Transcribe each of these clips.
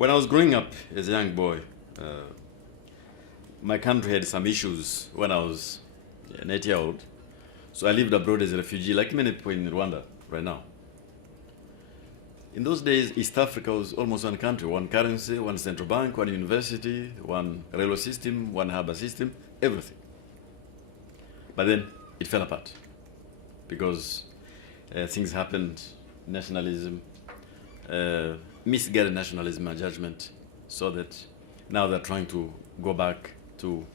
When I was growing up as a young boy, my country had some issues when I was an 8-year-old. So I lived abroad as a refugee, like many people in Rwanda right now. In those days, East Africa was almost one country, one currency, one central bank, one university, one railway system, one harbor system, everything. But then it fell apart because things happened, nationalism, misguided nationalism and judgment, so that now they're trying to go back to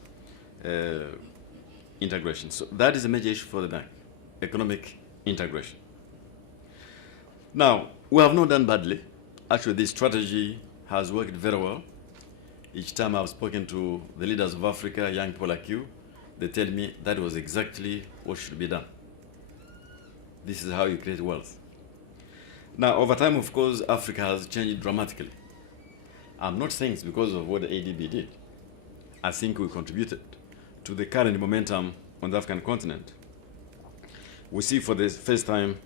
integration. So that is a major issue for the bank, economic integration. Now, we have not done badly. Actually, this strategy has worked very well. Each time I've spoken to the leaders of Africa, young people like you, they tell me that was exactly what should be done. This is how you create wealth. Now, over time, of course, Africa has changed dramatically. I'm not saying it's because of what the ADB did. I think we contributed to the current momentum on the African continent. We see for the first time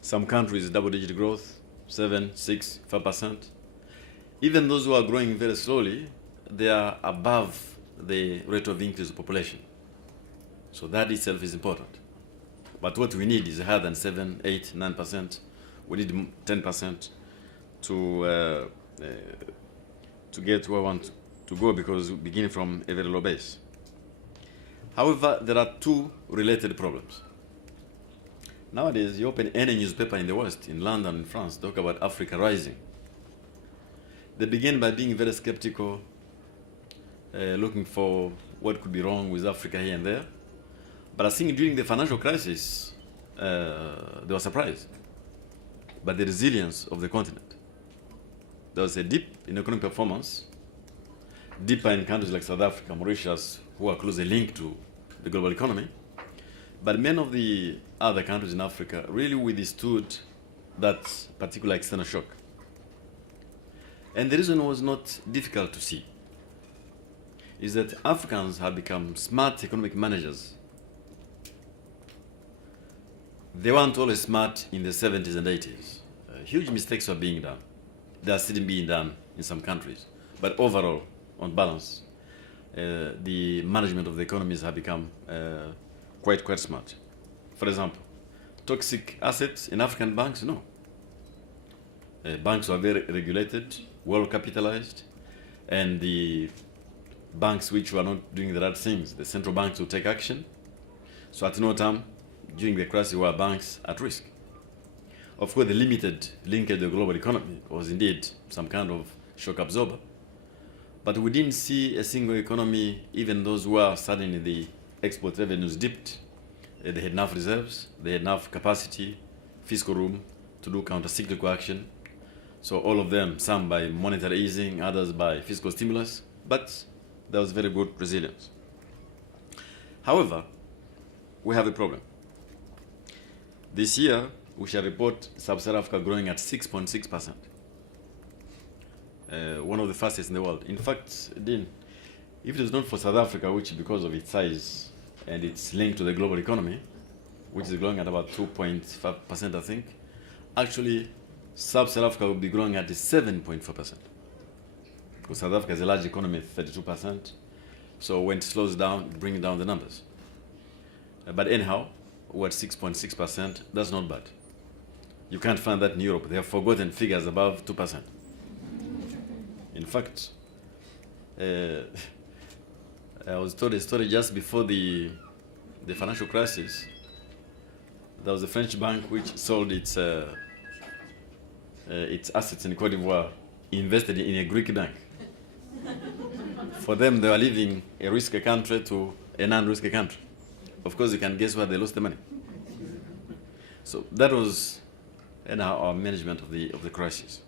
some countries double-digit growth, 7, 6, 5%. Even those who are growing very slowly, they are above the rate of increase of population. So that itself is important. But what we need is higher than 7, 8, 9%. We need 10% to get where we want to go, because we're beginning from a very low base. However, there are two related problems. Nowadays, you open any newspaper in the West, in London, in France, talk about Africa rising. They begin by being very skeptical, looking for what could be wrong with Africa here and there. But I think during the financial crisis, they were surprised by the resilience of the continent. There was a dip in economic performance, deeper in countries like South Africa, Mauritius, who are closely linked to the global economy. But many of the other countries in Africa really withstood that particular external shock. And the reason was not difficult to see, is that Africans have become smart economic managers. They weren't always smart in the 70s and 80s. Huge mistakes were being done. They are still being done in some countries. But overall, on balance, the management of the economies have become quite smart. For example, toxic assets in African banks, no. Banks were very regulated, well capitalized, and the banks which were not doing the right things, the central banks would take action. So at no time during the crisis were banks at risk. Of course, the limited linkage to the global economy was indeed some kind of shock absorber. But we didn't see a single economy, even those who are suddenly the export revenues dipped. They had enough reserves, they had enough capacity, fiscal room to do counter-cyclical action. So all of them, some by monetary easing, others by fiscal stimulus, but there was very good resilience. However, we have a problem. This year, we shall report Sub-Saharan Africa growing at 6.6%. One of the fastest in the world. In fact, Dean, if it is not for South Africa, which because of its size and its link to the global economy, which is growing at about 2.5%, I think, actually Sub-Saharan Africa will be growing at 7.4%. Because South Africa is a large economy, 32%. So when it slows down, bring down the numbers. But anyhow, we're at 6.6%. That's not bad. You can't find that in Europe. They have forgotten figures above 2%. In fact, I was told a story just before the financial crisis. There was a French bank which sold its assets in Cote d'Ivoire, invested in a Greek bank. For them, they were leaving a risky country to a non-risky country. Of course, you can guess where they lost the money. So that was our management of the crisis.